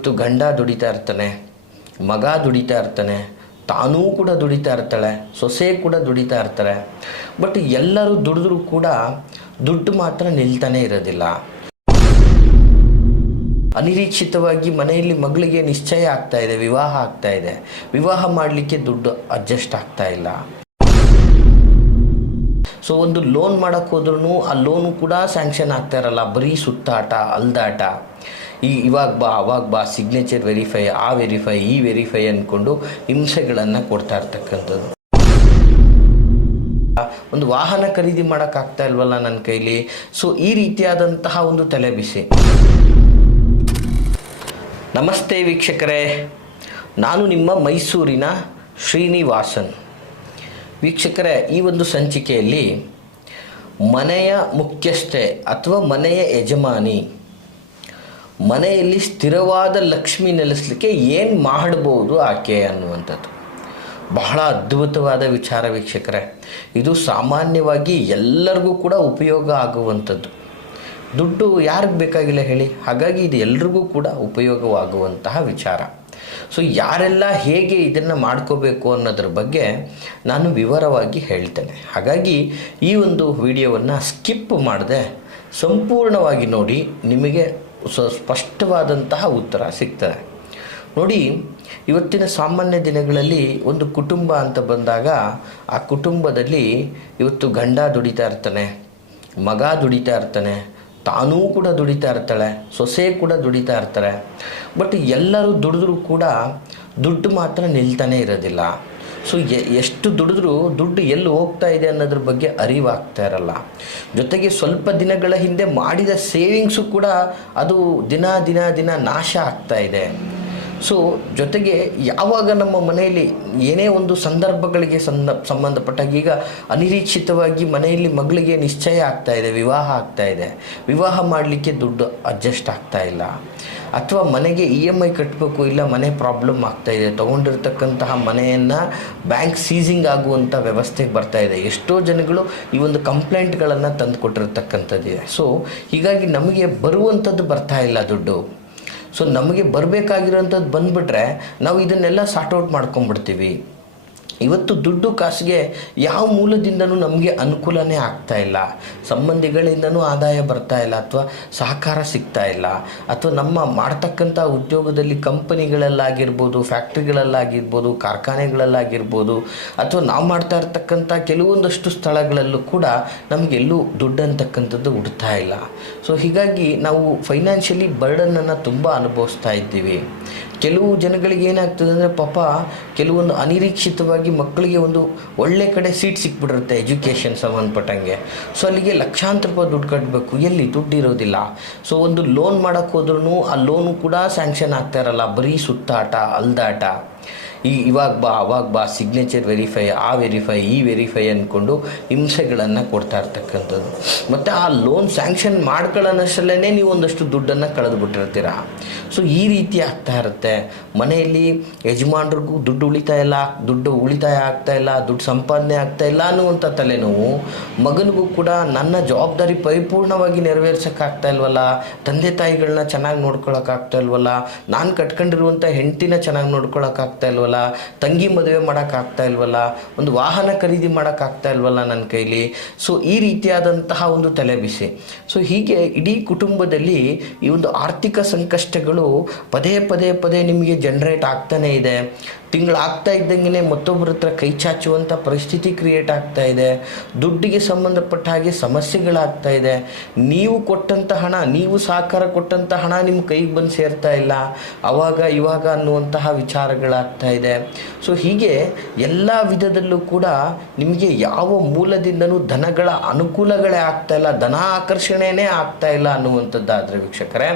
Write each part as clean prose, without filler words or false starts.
ಇವತ್ತು ಗಂಡ ದುಡಿತಾ ಇರ್ತಾನೆ, ಮಗ ದುಡಿತಾ ಇರ್ತಾನೆ, ತಾನೂ ಕೂಡ ದುಡಿತಾ ಇರ್ತಾಳೆ, ಸೊಸೆ ಕೂಡ ದುಡಿತಾ ಇರ್ತಾರೆ. ಬಟ್ ಎಲ್ಲರೂ ದುಡಿದ್ರೂ ಕೂಡ ದುಡ್ಡು ಮಾತ್ರ ನಿಲ್ತಾನೆ ಇರೋದಿಲ್ಲ. ಅನಿರೀಕ್ಷಿತವಾಗಿ ಮನೆಯಲ್ಲಿ ಮಗಳಿಗೆ ನಿಶ್ಚಯ ಆಗ್ತಾ ಇದೆ, ವಿವಾಹ ಆಗ್ತಾ ಇದೆ. ವಿವಾಹ ಮಾಡಲಿಕ್ಕೆ ದುಡ್ಡು ಅಡ್ಜಸ್ಟ್ ಆಗ್ತಾ ಇಲ್ಲ. ಸೊ ಒಂದು ಲೋನ್ ಮಾಡೋಕ್ಕೆ ಹೋದ್ರೂ ಆ ಲೋನು ಕೂಡ ಸ್ಯಾಂಕ್ಷನ್ ಆಗ್ತಾ ಇರಲ್ಲ. ಬರೀ ಸುತ್ತಾಟ, ಅಲ್ದಾಟ. ಇವಾಗ ಬಾ, ಅವಾಗ ಬಾ, ಸಿಗ್ನೇಚರ್ ವೆರಿಫೈ, ಆ ವೆರಿಫೈ, ಈ ವೆರಿಫೈ ಅಂದ್ಕೊಂಡು ಹಿಂಸೆಗಳನ್ನು ಕೊಡ್ತಾ ಇರ್ತಕ್ಕಂಥದ್ದು. ಒಂದು ವಾಹನ ಖರೀದಿ ಮಾಡೋಕ್ಕಾಗ್ತಾ ಇಲ್ವಲ್ಲ ನನ್ನ ಕೈಲಿ. ಸೊ ಈ ರೀತಿಯಾದಂತಹ ಒಂದು ತಲೆಬಿಸಿ. ನಮಸ್ತೆ ವೀಕ್ಷಕರೇ, ನಾನು ನಿಮ್ಮ ಮೈಸೂರಿನ ಶ್ರೀನಿವಾಸನ್. ವೀಕ್ಷಕರೇ, ಈ ಒಂದು ಸಂಚಿಕೆಯಲ್ಲಿ ಮನೆಯ ಮುಖ್ಯಸ್ಥೆ ಅಥವಾ ಮನೆಯ ಯಜಮಾನಿ ಮನೆಯಲ್ಲಿ ಸ್ಥಿರವಾದ ಲಕ್ಷ್ಮಿ ನೆಲೆಸಲಿಕ್ಕೆ ಏನು ಮಾಡಬಹುದು ಆಕೆ ಅನ್ನುವಂಥದ್ದು ಬಹಳ ಅದ್ಭುತವಾದ ವಿಚಾರ ವೀಕ್ಷಕರೇ. ಇದು ಸಾಮಾನ್ಯವಾಗಿ ಎಲ್ಲರಿಗೂ ಕೂಡ ಉಪಯೋಗ ಆಗುವಂಥದ್ದು. ದುಡ್ಡು ಯಾರಿಗೆ ಬೇಕಾಗಿಲ್ಲ ಹೇಳಿ? ಹಾಗಾಗಿ ಇದು ಎಲ್ರಿಗೂ ಕೂಡ ಉಪಯೋಗವಾಗುವಂತಹ ವಿಚಾರ. ಸೊ ಯಾರೆಲ್ಲ ಹೇಗೆ ಇದನ್ನು ಮಾಡ್ಕೋಬೇಕು ಅನ್ನೋದ್ರ ಬಗ್ಗೆ ನಾನು ವಿವರವಾಗಿ ಹೇಳ್ತೇನೆ. ಹಾಗಾಗಿ ಈ ಒಂದು ವಿಡಿಯೋವನ್ನು ಸ್ಕಿಪ್ ಮಾಡದೆ ಸಂಪೂರ್ಣವಾಗಿ ನೋಡಿ, ನಿಮಗೆ ಸ್ಪಷ್ಟವಾದಂತಹ ಉತ್ತರ ಸಿಗ್ತದೆ. ನೋಡಿ, ಇವತ್ತಿನ ಸಾಮಾನ್ಯ ದಿನಗಳಲ್ಲಿ ಒಂದು ಕುಟುಂಬ ಅಂತ ಬಂದಾಗ ಆ ಕುಟುಂಬದಲ್ಲಿ ಇವತ್ತು ಗಂಡ ದುಡಿತಾ ಇರ್ತಾನೆ, ಮಗ ದುಡಿತಾ ಇರ್ತಾನೆ, ತಾನೂ ಕೂಡ ದುಡಿತಾ ಇರ್ತಾಳೆ, ಸೊಸೆ ಕೂಡ ದುಡಿತಾ ಇರ್ತಾರೆ. ಬಟ್ ಎಲ್ಲರೂ ದುಡಿದ್ರೂ ಕೂಡ ದುಡ್ಡು ಮಾತ್ರ ನಿಲ್ತಾನೆ ಇರೋದಿಲ್ಲ. ಸೊ ಎಷ್ಟು ದುಡಿದ್ರೂ ದುಡ್ಡು ಎಲ್ಲಿ ಹೋಗ್ತಾ ಇದೆ ಅನ್ನೋದ್ರ ಬಗ್ಗೆ ಅರಿವಾಗ್ತಾ ಇರಲ್ಲ. ಜೊತೆಗೆ ಸ್ವಲ್ಪ ದಿನಗಳ ಹಿಂದೆ ಮಾಡಿದ ಸೇವಿಂಗ್ಸು ಕೂಡ ಅದು ದಿನ ದಿನ ದಿನ ನಾಶ ಆಗ್ತಾ ಇದೆ. ಸೊ ಜೊತೆಗೆ ಯಾವಾಗ ನಮ್ಮ ಮನೆಯಲ್ಲಿ ಏನೇ ಒಂದು ಸಂದರ್ಭಗಳಿಗೆ ಸಂಬಂಧಪಟ್ಟಾಗ, ಈಗ ಅನಿರೀಕ್ಷಿತವಾಗಿ ಮನೆಯಲ್ಲಿ ಮಗಳಿಗೆ ನಿಶ್ಚಯ ಆಗ್ತಾ ಇದೆ, ವಿವಾಹ ಆಗ್ತಾ ಇದೆ. ವಿವಾಹ ಮಾಡಲಿಕ್ಕೆ ದುಡ್ಡು ಅಡ್ಜಸ್ಟ್ ಆಗ್ತಾ ಇಲ್ಲ, ಅಥವಾ ಮನೆಗೆ EMI ಕಟ್ಟಬೇಕು, ಇಲ್ಲ ಮನೆ ಪ್ರಾಬ್ಲಮ್ ಆಗ್ತಾ ಇದೆ, ತೊಗೊಂಡಿರ್ತಕ್ಕಂತಹ ಮನೆಯನ್ನು ಬ್ಯಾಂಕ್ ಸೀಸಿಂಗ್ ಆಗುವಂಥ ವ್ಯವಸ್ಥೆಗೆ ಬರ್ತಾ ಇದೆ. ಎಷ್ಟೋ ಜನಗಳು ಈ ಒಂದು ಕಂಪ್ಲೇಂಟ್ಗಳನ್ನು ತಂದು ಕೊಟ್ಟಿರ್ತಕ್ಕಂಥದ್ದಿದೆ. ಸೊ ಹೀಗಾಗಿ ನಮಗೆ ಬರುವಂಥದ್ದು ಬರ್ತಾ ಇಲ್ಲ ದುಡ್ಡು. ಸೊ ನಮಗೆ ಬರಬೇಕಾಗಿರೋಂಥದ್ದು ಬಂದುಬಿಟ್ರೆ ನಾವು ಇದನ್ನೆಲ್ಲ ಸಾರ್ಟ್ಔಟ್ ಮಾಡ್ಕೊಂಡ್ಬಿಡ್ತೀವಿ. ಇವತ್ತು ದುಡ್ಡು ಕಾಸಿಗೆ ಯಾವ ಮೂಲದಿಂದನೂ ನಮಗೆ ಅನುಕೂಲನೇ ಆಗ್ತಾ ಇಲ್ಲ. ಸಂಬಂಧಿಗಳಿಂದನೂ ಆದಾಯ ಬರ್ತಾ ಇಲ್ಲ, ಅಥವಾ ಸಹಕಾರ ಸಿಗ್ತಾ ಇಲ್ಲ, ಅಥವಾ ನಮ್ಮ ಮಾಡ್ತಕ್ಕಂಥ ಉದ್ಯೋಗದಲ್ಲಿ ಕಂಪನಿಗಳಲ್ಲಾಗಿರ್ಬೋದು, ಫ್ಯಾಕ್ಟ್ರಿಗಳಲ್ಲಾಗಿರ್ಬೋದು, ಕಾರ್ಖಾನೆಗಳಲ್ಲಾಗಿರ್ಬೋದು, ಅಥವಾ ನಾವು ಮಾಡ್ತಾ ಇರ್ತಕ್ಕಂಥ ಕೆಲವೊಂದಷ್ಟು ಸ್ಥಳಗಳಲ್ಲೂ ಕೂಡ ನಮಗೆಲ್ಲೂ ದುಡ್ಡು ಅಂತಕ್ಕಂಥದ್ದು ಹುಡ್ತಾ ಇಲ್ಲ. ಸೊ ಹೀಗಾಗಿ ನಾವು ಫೈನಾನ್ಷಿಯಲಿ ಬರ್ಡನನ್ನು ತುಂಬ ಅನುಭವಿಸ್ತಾ ಇದ್ದೀವಿ. ಕೆಲವು ಜನಗಳಿಗೆ ಏನಾಗ್ತದೆ ಅಂದರೆ, ಪಾಪ ಕೆಲವೊಂದು ಅನಿರೀಕ್ಷಿತವಾಗಿ ಮಕ್ಕಳಿಗೆ ಒಂದು ಒಳ್ಳೆ ಕಡೆ ಸೀಟ್ ಸಿಕ್ಬಿಟ್ಟಿರುತ್ತೆ ಎಜುಕೇಷನ್ ಸಂಬಂಧಪಟ್ಟಂಗೆ. ಸೊ ಅಲ್ಲಿಗೆ ಲಕ್ಷಾಂತರ ರೂಪಾಯಿ ದುಡ್ಡು ಕಟ್ಟಬೇಕು, ಎಲ್ಲಿ ದುಡ್ಡು ಇರೋದಿಲ್ಲ. ಸೊ ಒಂದು ಲೋನ್ ಮಾಡೋಕ್ಕೆ ಹೋದ್ರೂ ಆ ಲೋನು ಕೂಡ ಸ್ಯಾಂಕ್ಷನ್ ಆಗ್ತಾ ಇರಲ್ಲ. ಬರೀ ಸುತ್ತಾಟ, ಅಲ್ದಾಟ. ಇವಾಗ ಬಾ, ಅವಾಗ ಬಾ, ಸಿಗ್ನೇಚರ್ ವೆರಿಫೈ, ಆ ವೆರಿಫೈ, ಈ ವೆರಿಫೈ ಅಂದ್ಕೊಂಡು ಹಿಂಸೆಗಳನ್ನು ಕೊಡ್ತಾ ಇರ್ತಕ್ಕಂಥದ್ದು. ಮತ್ತು ಆ ಲೋನ್ ಸ್ಯಾಂಕ್ಷನ್ ಮಾಡ್ಕೊಳ್ಳೋಷ್ಟರಲ್ಲೇ ನೀವು ಒಂದಷ್ಟು ದುಡ್ಡನ್ನು ಕಳೆದುಬಿಟ್ಟಿರ್ತೀರ. ಸೊ ಈ ರೀತಿ ಆಗ್ತಾ ಇರುತ್ತೆ. ಮನೆಯಲ್ಲಿ ಯಜಮಾನ್ರಿಗೂ ದುಡ್ಡು ಉಳಿತಾಯ ಆಗ್ತಾ ಇಲ್ಲ, ದುಡ್ಡು ಸಂಪಾದನೆ ಆಗ್ತಾ ಇಲ್ಲ ಅನ್ನುವಂಥ ತಲೆನೋವು. ಮಗನಿಗೂ ಕೂಡ ನನ್ನ ಜವಾಬ್ದಾರಿ ಪರಿಪೂರ್ಣವಾಗಿ ನೆರವೇರ್ಸೋಕ್ಕಾಗ್ತಾ ಇಲ್ವಲ್ಲ, ತಂದೆ ತಾಯಿಗಳನ್ನ ಚೆನ್ನಾಗಿ ನೋಡ್ಕೊಳಕ್ಕಾಗ್ತಾ ಇಲ್ವಲ್ಲ, ನಾನು ಕಟ್ಕೊಂಡಿರುವಂಥ ಹೆಂಡತಿನ ಚೆನ್ನಾಗಿ ನೋಡ್ಕೊಳಕ್ಕಾಗ್ತಾ ಇಲ್ವಲ್ಲ, ತಂಗಿ ಮದುವೆ ಮಾಡೋಕ್ಕಾಗ್ತಾ ಇಲ್ವಲ್ಲ, ಒಂದು ವಾಹನ ಖರೀದಿ ಮಾಡೋಕ್ಕಾಗ್ತಾ ಇಲ್ವಲ್ಲ ನನ್ನ ಕೈಲಿ. ಸೊ ಈ ರೀತಿಯಾದಂತಹ ಒಂದು ತಲೆಬಿಸಿ. ಸೊ ಹೀಗೆ ಇಡೀ ಕುಟುಂಬದಲ್ಲಿ ಈ ಒಂದು ಆರ್ಥಿಕ ಸಂಕಷ್ಟಗಳು ಪದೇ ಪದೇ ಪದೇ ನಿಮಗೆ ಜನರೇಟ್ ಆಗ್ತಾನೇ ಇದೆ. ತಿಂಗಳಾಗ್ತಾ ಇದ್ದಂಗೆ ಮತ್ತೊಬ್ಬರ ಹತ್ರ ಕೈ ಚಾಚುವಂಥ ಪರಿಸ್ಥಿತಿ ಕ್ರಿಯೇಟ್ ಆಗ್ತಾ ಇದೆ. ದುಡ್ಡಿಗೆ ಸಂಬಂಧಪಟ್ಟ ಹಾಗೆ ಸಮಸ್ಯೆಗಳಾಗ್ತಾ ಇದೆ. ನೀವು ಕೊಟ್ಟಂಥ ಹಣ, ನೀವು ಸಹಕಾರ ಕೊಟ್ಟಂಥ ಹಣ ನಿಮ್ಮ ಕೈಗೆ ಬಂದು ಸೇರ್ತಾ ಇಲ್ಲ, ಅವಾಗ ಇವಾಗ ಅನ್ನುವಂತಹ ವಿಚಾರಗಳಾಗ್ತಾ ಇದೆ. ಸೊ ಹೀಗೆ ಎಲ್ಲ ವಿಧದಲ್ಲೂ ಕೂಡ ನಿಮಗೆ ಯಾವ ಮೂಲದಿಂದನೂ ಧನಗಳ ಅನುಕೂಲಗಳೇ ಆಗ್ತಾ ಇಲ್ಲ, ಧನ ಆಕರ್ಷಣೆಯೇ ಆಗ್ತಾ ಇಲ್ಲ ಅನ್ನುವಂಥದ್ದಾದರೆ ವೀಕ್ಷಕರೇ,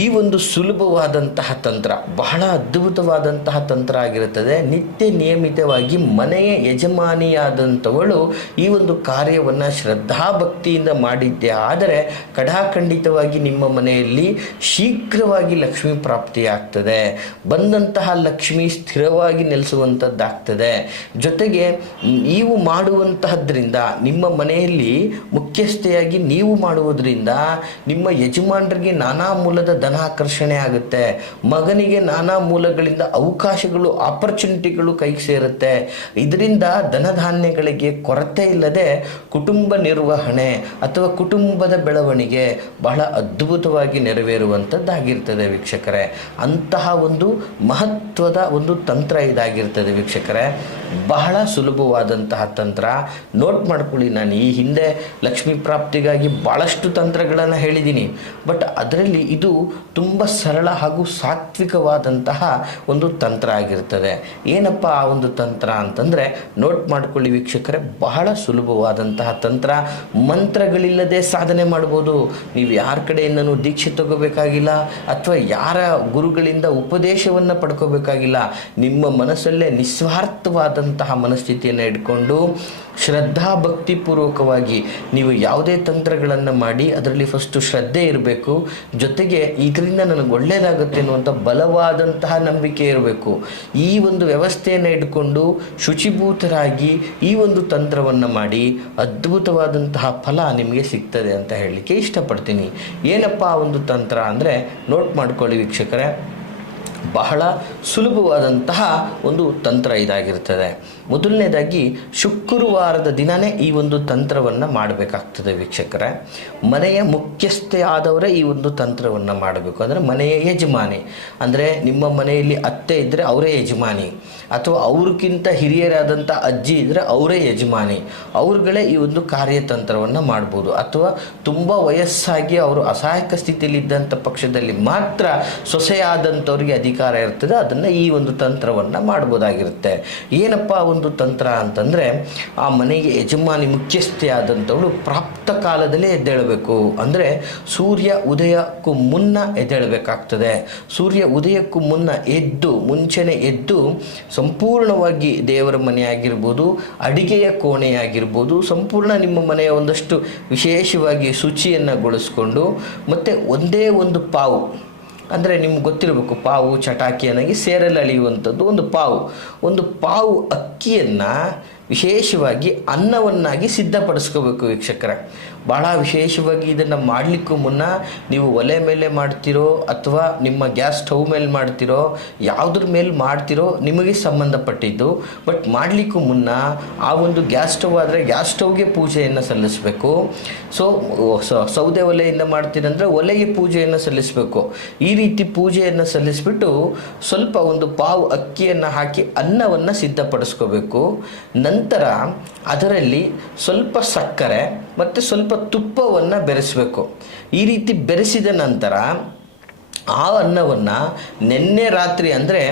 ಈ ಒಂದು ಸುಲಭವಾದಂತಹ ತಂತ್ರ, ಬಹಳ ಅದ್ಭುತವಾದಂತಹ ತಂತ್ರ ಆಗಿರುತ್ತದೆ. ನಿತ್ಯ ನಿಯಮಿತವಾಗಿ ಮನೆಯ ಯಜಮಾನಿಯಾದಂಥವಳು ಈ ಒಂದು ಕಾರ್ಯವನ್ನು ಶ್ರದ್ಧಾಭಕ್ತಿಯಿಂದ ಮಾಡಿದ್ದೆ ಆದರೆ ಖಡಾಖಂಡಿತವಾಗಿ ನಿಮ್ಮ ಮನೆಯಲ್ಲಿ ಶೀಘ್ರವಾಗಿ ಲಕ್ಷ್ಮೀ ಪ್ರಾಪ್ತಿಯಾಗ್ತದೆ. ಬಂದಂತಹ ಲಕ್ಷ್ಮಿ ಸ್ಥಿರವಾಗಿ ನೆಲೆಸುವಂಥದ್ದಾಗ್ತದೆ. ಜೊತೆಗೆ ನೀವು ಮಾಡುವಂತಹದ್ರಿಂದ, ನಿಮ್ಮ ಮನೆಯಲ್ಲಿ ಮುಖ್ಯಸ್ಥೆಯಾಗಿ ನೀವು ಮಾಡುವುದರಿಂದ ನಿಮ್ಮ ಯಜಮಾನರಿಗೆ ನಾನಾ ಮೂಲದ ಧನಾಕರ್ಷಣೆ ಆಗುತ್ತೆ, ಮಗನಿಗೆ ನಾನಾ ಮೂಲಗಳಿಂದ ಅವಕಾಶಗಳು ಆಪರ್ಚುನಿಟಿಗಳು ಕೈಗೆ ಸೇರುತ್ತೆ. ಇದರಿಂದ ಧನಧಾನ್ಯಗಳಿಗೆ ಕೊರತೆ ಇಲ್ಲದೆ ಕುಟುಂಬ ನಿರ್ವಹಣೆ ಅಥವಾ ಕುಟುಂಬದ ಬೆಳವಣಿಗೆ ಬಹಳ ಅದ್ಭುತವಾಗಿ ನೆರವೇರುವಂಥದ್ದಾಗಿರ್ತದೆ ವೀಕ್ಷಕರೇ. ಅಂತಹ ಒಂದು ಮಹತ್ವದ ಒಂದು ತಂತ್ರ ಇದಾಗಿರ್ತದೆ ವೀಕ್ಷಕರೇ. ಬಹಳ ಸುಲಭವಾದಂತಹ ತಂತ್ರ. ನೋಟ್ ಮಾಡ್ಕೊಳ್ಳಿ, ನಾನು ಈ ಹಿಂದೆ ಲಕ್ಷ್ಮೀ ಪ್ರಾಪ್ತಿಗಾಗಿ ಭಾಳಷ್ಟು ತಂತ್ರಗಳನ್ನು ಹೇಳಿದ್ದೀನಿ. ಬಟ್ ಅದರಲ್ಲಿ ಇದು ತುಂಬ ಸರಳ ಹಾಗೂ ಸಾತ್ವಿಕವಾದಂತಹ ಒಂದು ತಂತ್ರ ಆಗಿರ್ತದೆ. ಏನಪ್ಪ ಆ ಒಂದು ತಂತ್ರ ಅಂತಂದರೆ, ನೋಟ್ ಮಾಡ್ಕೊಳ್ಳಿ ವೀಕ್ಷಕರೇ, ಬಹಳ ಸುಲಭವಾದಂತಹ ತಂತ್ರ. ಮಂತ್ರಗಳಿಲ್ಲದೆ ಸಾಧನೆ ಮಾಡ್ಬೋದು. ನೀವು ಯಾರ ಕಡೆಯಿಂದನೂ ದೀಕ್ಷೆ ತಗೋಬೇಕಾಗಿಲ್ಲ ಅಥವಾ ಯಾರ ಗುರುಗಳಿಂದ ಉಪದೇಶವನ್ನು ಪಡ್ಕೋಬೇಕಾಗಿಲ್ಲ. ನಿಮ್ಮ ಮನಸ್ಸಲ್ಲೇ ನಿಸ್ವಾರ್ಥವಾದಂತಹ ಮನಸ್ಥಿತಿಯನ್ನು ಇಟ್ಕೊಂಡು ಶ್ರದ್ಧಾ ಭಕ್ತಿಪೂರ್ವಕವಾಗಿ ನೀವು ಯಾವುದೇ ತಂತ್ರಗಳನ್ನು ಮಾಡಿ ಅದರಲ್ಲಿ ಫಸ್ಟು ಶ್ರದ್ಧೆ ಇರಬೇಕು, ಜೊತೆಗೆ ಇದರಿಂದ ನನಗೆ ಒಳ್ಳೆಯದಾಗುತ್ತೆ ಅನ್ನುವಂಥ ಬಲವಾದಂತಹ ನಂಬಿಕೆ ಇರಬೇಕು. ಈ ಒಂದು ವ್ಯವಸ್ಥೆಯನ್ನು ಇಟ್ಕೊಂಡು ಶುಚಿಭೂತರಾಗಿ ಈ ಒಂದು ತಂತ್ರವನ್ನು ಮಾಡಿ ಅದ್ಭುತವಾದಂತಹ ಫಲ ನಿಮಗೆ ಸಿಗ್ತದೆ ಅಂತ ಹೇಳಲಿಕ್ಕೆ ಇಷ್ಟಪಡ್ತೀನಿ. ಏನಪ್ಪ ಆ ಒಂದು ತಂತ್ರ ಅಂದರೆ, ನೋಟ್ ಮಾಡ್ಕೊಳ್ಳಿ ವೀಕ್ಷಕರೇ, ಬಹಳ ಸುಲಭವಾದಂತಹ ಒಂದು ತಂತ್ರ ಇದಾಗಿರ್ತದೆ. ಮೊದಲನೇದಾಗಿ ಶುಕ್ರವಾರದ ದಿನವೇ ಈ ಒಂದು ತಂತ್ರವನ್ನು ಮಾಡಬೇಕಾಗ್ತದೆ ವೀಕ್ಷಕರೇ. ಮನೆಯ ಮುಖ್ಯಸ್ಥೆ ಆದವರೇ ಈ ಒಂದು ತಂತ್ರವನ್ನು ಮಾಡಬೇಕು. ಅಂದರೆ ಮನೆಯ ಯಜಮಾನಿ, ಅಂದರೆ ನಿಮ್ಮ ಮನೆಯಲ್ಲಿ ಅತ್ತೆ ಇದ್ದರೆ ಅವರೇ ಯಜಮಾನಿ, ಅಥವಾ ಅವ್ರಿಗಿಂತ ಹಿರಿಯರಾದಂಥ ಅಜ್ಜಿ ಇದ್ದರೆ ಅವರೇ ಯಜಮಾನಿ, ಅವ್ರುಗಳೇ ಈ ಒಂದು ಕಾರ್ಯತಂತ್ರವನ್ನು ಮಾಡ್ಬೋದು. ಅಥವಾ ತುಂಬ ವಯಸ್ಸಾಗಿ ಅವರು ಅಸಹಾಯಕ ಸ್ಥಿತಿಯಲ್ಲಿ ಇದ್ದಂಥ ಪಕ್ಷದಲ್ಲಿ ಮಾತ್ರ ಸೊಸೆಯಾದಂಥವ್ರಿಗೆ ಅಧಿಕಾರ ಇರ್ತದೆ, ಅದನ್ನು ಈ ಒಂದು ತಂತ್ರವನ್ನು ಮಾಡ್ಬೋದಾಗಿರುತ್ತೆ. ಏನಪ್ಪ ಒಂದು ತಂತ್ರ ಅಂತಂದರೆ, ಆ ಮನೆಗೆ ಯಜಮಾನಿ ಮುಖ್ಯಸ್ಥೆ ಆದಂಥವಳು ಪ್ರಾಪ್ತ ಕಾಲದಲ್ಲೇ ಎದ್ದೇಳಬೇಕು. ಅಂದರೆ ಸೂರ್ಯ ಉದಯಕ್ಕೂ ಮುನ್ನ ಎದ್ದೇಳಬೇಕಾಗ್ತದೆ. ಸೂರ್ಯ ಉದಯಕ್ಕೂ ಮುನ್ನ ಎದ್ದು, ಮುಂಚೆನೇ ಎದ್ದು ಸಂಪೂರ್ಣವಾಗಿ ದೇವರ ಮನೆ ಆಗಿರ್ಬೋದು, ಅಡಿಗೆಯ ಕೋಣೆ ಆಗಿರ್ಬೋದು, ಸಂಪೂರ್ಣ ನಿಮ್ಮ ಮನೆಯ ಒಂದಷ್ಟು ವಿಶೇಷವಾಗಿ ಶುಚಿಯನ್ನು ಗೊಳಿಸ್ಕೊಂಡು, ಮತ್ತು ಒಂದೇ ಒಂದು ಪಾವು, ಅಂದರೆ ನಿಮ್ಗೆ ಗೊತ್ತಿರಬೇಕು, ಪಾವು ಚಟಾಕಿ ಅನ್ನೋಗಿ ಸೇರಲ್ಲಿ ಅಳಿಯುವಂಥದ್ದು ಒಂದು ಪಾವು ಅಕ್ಕಿಯನ್ನು ವಿಶೇಷವಾಗಿ ಅನ್ನವನ್ನಾಗಿ ಸಿದ್ಧಪಡಿಸ್ಕೋಬೇಕು ವೀಕ್ಷಕರೇ. ಭಾಳ ವಿಶೇಷವಾಗಿ ಇದನ್ನು ಮಾಡಲಿಕ್ಕೂ ಮುನ್ನ ನೀವು ಒಲೆ ಮೇಲೆ ಮಾಡ್ತಿರೋ ಅಥವಾ ನಿಮ್ಮ ಗ್ಯಾಸ್ ಸ್ಟವ್ ಮೇಲೆ ಮಾಡ್ತಿರೋ, ಯಾವುದ್ರ ಮೇಲೆ ಮಾಡ್ತಿರೋ ನಿಮಗೆ ಸಂಬಂಧಪಟ್ಟಿದ್ದು. ಬಟ್ ಮಾಡಲಿಕ್ಕೂ ಮುನ್ನ ಆ ಒಂದು ಗ್ಯಾಸ್ ಸ್ಟವ್ ಆದರೆ ಗ್ಯಾಸ್ ಸ್ಟವ್ಗೆ ಪೂಜೆಯನ್ನು ಸಲ್ಲಿಸಬೇಕು. ಸೊ ಸೌದೆ ಒಲೆಯಿಂದ ಮಾಡ್ತೀರಂದರೆ ಒಲೆಗೆ ಪೂಜೆಯನ್ನು ಸಲ್ಲಿಸಬೇಕು. ಈ ರೀತಿ ಪೂಜೆಯನ್ನು ಸಲ್ಲಿಸಿಬಿಟ್ಟು ಸ್ವಲ್ಪ ಒಂದು ಪಾವು ಅಕ್ಕಿಯನ್ನು ಹಾಕಿ ಅನ್ನವನ್ನು ಸಿದ್ಧಪಡಿಸ್ಕೋಬೇಕು. ನಂತರ ಅದರಲ್ಲಿ ಸ್ವಲ್ಪ ಸಕ್ಕರೆ ಮತ್ತು ಸ್ವಲ್ಪ ತುಪ್ಪವನ್ನು ಬೆರೆಸಬೇಕು. ಈ ರೀತಿ ಬೆರೆಸಿದ ನಂತರ ಆ ಅನ್ನವನ್ನು ನಿನ್ನೆ ರಾತ್ರಿ, ಅಂದರೆ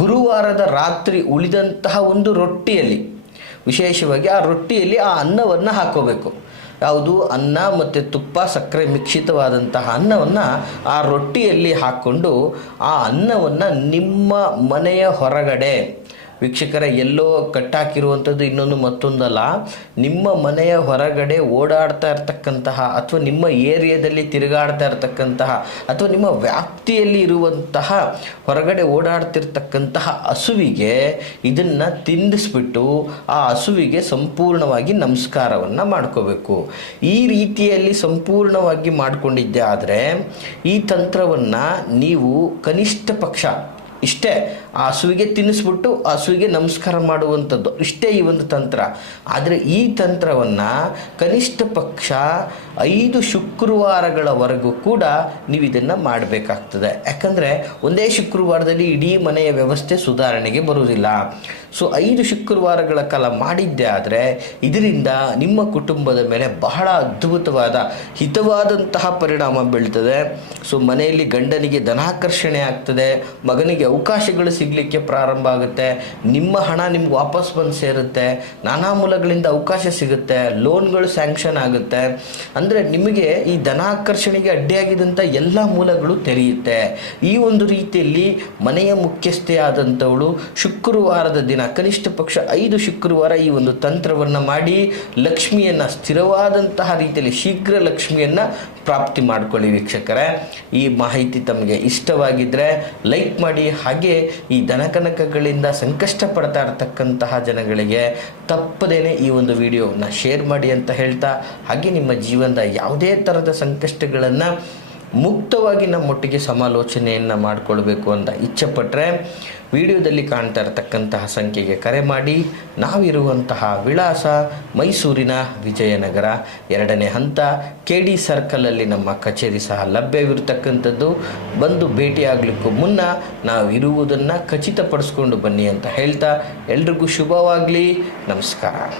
ಗುರುವಾರದ ರಾತ್ರಿ ಉಳಿದಂತಹ ಒಂದು ರೊಟ್ಟಿಯಲ್ಲಿ, ವಿಶೇಷವಾಗಿ ಆ ರೊಟ್ಟಿಯಲ್ಲಿ ಆ ಅನ್ನವನ್ನು ಹಾಕೋಬೇಕು. ಯಾವುದು? ಅನ್ನ ಮತ್ತು ತುಪ್ಪ ಸಕ್ಕರೆ ಮಿಶ್ರಿತವಾದಂತಹ ಅನ್ನವನ್ನು ಆ ರೊಟ್ಟಿಯಲ್ಲಿ ಹಾಕ್ಕೊಂಡು ಆ ಅನ್ನವನ್ನು ನಿಮ್ಮ ಮನೆಯ ಹೊರಗಡೆ, ವೀಕ್ಷಕರ ಎಲ್ಲೋ ಕಟ್ಟಾಕಿರುವಂಥದ್ದು ಇನ್ನೊಂದು ಮತ್ತೊಂದಲ್ಲ, ನಿಮ್ಮ ಮನೆಯ ಹೊರಗಡೆ ಓಡಾಡ್ತಾ ಇರ್ತಕ್ಕಂತಹ ಅಥವಾ ನಿಮ್ಮ ಏರಿಯಾದಲ್ಲಿ ತಿರುಗಾಡ್ತಾ ಇರ್ತಕ್ಕಂತಹ ಅಥವಾ ನಿಮ್ಮ ವ್ಯಾಪ್ತಿಯಲ್ಲಿ ಇರುವಂತಹ ಹೊರಗಡೆ ಓಡಾಡ್ತಿರ್ತಕ್ಕಂತಹ ಹಸುವಿಗೆ ಇದನ್ನು ತಿನ್ನಿಸ್ಬಿಟ್ಟು ಆ ಹಸುವಿಗೆ ಸಂಪೂರ್ಣವಾಗಿ ನಮಸ್ಕಾರವನ್ನು ಮಾಡ್ಕೋಬೇಕು. ಈ ರೀತಿಯಲ್ಲಿ ಸಂಪೂರ್ಣವಾಗಿ ಮಾಡಿಕೊಂಡಿದ್ದೆ ಆದರೆ ಈ ತಂತ್ರವನ್ನು ನೀವು ಕನಿಷ್ಠ ಪಕ್ಷ ಇಷ್ಟೇ, ಆ ಹಸುವಿಗೆ ತಿನ್ನಿಸ್ಬಿಟ್ಟು ಆ ಹಸುವಿಗೆ ನಮಸ್ಕಾರ ಮಾಡುವಂಥದ್ದು ಇಷ್ಟೇ ಈ ಒಂದು ತಂತ್ರ. ಆದರೆ ಈ ತಂತ್ರವನ್ನು ಕನಿಷ್ಠ ಪಕ್ಷ 5 ಶುಕ್ರವಾರಗಳವರೆಗೂ ಕೂಡ ನೀವು ಇದನ್ನು ಮಾಡಬೇಕಾಗ್ತದೆ. ಯಾಕಂದರೆ ಒಂದೇ ಶುಕ್ರವಾರದಲ್ಲಿ ಇಡೀ ಮನೆಯ ವ್ಯವಸ್ಥೆ ಸುಧಾರಣೆಗೆ ಬರುವುದಿಲ್ಲ. ಸೊ 5 ಶುಕ್ರವಾರಗಳ ಕಾಲ ಮಾಡಿದ್ದೆ ಆದರೆ ಇದರಿಂದ ನಿಮ್ಮ ಕುಟುಂಬದ ಮೇಲೆ ಬಹಳ ಅದ್ಭುತವಾದ ಹಿತವಾದಂತಹ ಪರಿಣಾಮ ಬೀಳ್ತದೆ. ಸೊ ಮನೆಯಲ್ಲಿ ಗಂಡನಿಗೆ ಧನಾಕರ್ಷಣೆ ಆಗ್ತದೆ, ಮಗನಿಗೆ ಅವಕಾಶಗಳು ಸಿಗಲಿಕ್ಕೆ ಪ್ರಾರಂಭ ಆಗುತ್ತೆ, ನಿಮ್ಮ ಹಣ ನಿಮ್ಗೆ ವಾಪಸ್ ಬಂದು ಸೇರುತ್ತೆ, ನಾನಾ ಮೂಲಗಳಿಂದ ಅವಕಾಶ ಸಿಗುತ್ತೆ, ಲೋನ್ಗಳು ಸ್ಯಾಂಕ್ಷನ್ ಆಗುತ್ತೆ. ಅಂದರೆ ನಿಮಗೆ ಈ ಧನಾಕರ್ಷಣೆಗೆ ಅಡ್ಡಿಯಾಗಿದ್ದಂಥ ಎಲ್ಲ ಮೂಲಗಳು ತೆರೆಯುತ್ತೆ. ಈ ಒಂದು ರೀತಿಯಲ್ಲಿ ಮನೆಯ ಮುಖ್ಯಸ್ಥೆ ಆದಂಥವಳು ಶುಕ್ರವಾರದ ದಿನ ಕನಿಷ್ಠ ಪಕ್ಷ 5 ಶುಕ್ರವಾರ ಈ ಒಂದು ತಂತ್ರವನ್ನು ಮಾಡಿ ಲಕ್ಷ್ಮಿಯನ್ನು ಸ್ಥಿರವಾದಂತಹ ರೀತಿಯಲ್ಲಿ ಶೀಘ್ರ ಲಕ್ಷ್ಮಿಯನ್ನು ಪ್ರಾಪ್ತಿ ಮಾಡಿಕೊಳ್ಳಿ ವೀಕ್ಷಕರೇ. ಈ ಮಾಹಿತಿ ತಮಗೆ ಇಷ್ಟವಾಗಿದ್ದರೆ ಲೈಕ್ ಮಾಡಿ. ಹಾಗೆ ಈ ಧನಕನಕಗಳಿಂದ ಸಂಕಷ್ಟ ಪಡ್ತಾ ಇರತಕ್ಕಂತಹ ಜನಗಳಿಗೆ ತಪ್ಪದೇನೆ ಈ ಒಂದು ವಿಡಿಯೋವನ್ನು ಶೇರ್ ಮಾಡಿ ಅಂತ ಹೇಳ್ತಾ, ಹಾಗೆ ನಿಮ್ಮ ಜೀವನ ಬಂದ ಯಾವುದೇ ಥರದ ಸಂಕಷ್ಟಗಳನ್ನು ಮುಕ್ತವಾಗಿ ನಮ್ಮೊಟ್ಟಿಗೆ ಸಮಾಲೋಚನೆಯನ್ನು ಮಾಡಿಕೊಳ್ಬೇಕು ಅಂತ ಇಚ್ಛೆಪಟ್ಟರೆ ವಿಡಿಯೋದಲ್ಲಿ ಕಾಣ್ತಾ ಇರತಕ್ಕಂತಹ ಸಂಖ್ಯೆಗೆ ಕರೆ ಮಾಡಿ. ನಾವಿರುವಂತಹ ವಿಳಾಸ ಮೈಸೂರಿನ ವಿಜಯನಗರ 2ನೇ ಹಂತ KD ಸರ್ಕಲಲ್ಲಿ ನಮ್ಮ ಕಚೇರಿ ಸಹ ಲಭ್ಯವಿರತಕ್ಕಂಥದ್ದು. ಬಂದು ಭೇಟಿಯಾಗಲಿಕ್ಕೂ ಮುನ್ನ ನಾವು ಇರುವುದನ್ನು ಖಚಿತಪಡಿಸ್ಕೊಂಡು ಬನ್ನಿ ಅಂತ ಹೇಳ್ತಾ ಎಲ್ರಿಗೂ ಶುಭವಾಗಲಿ. ನಮಸ್ಕಾರ.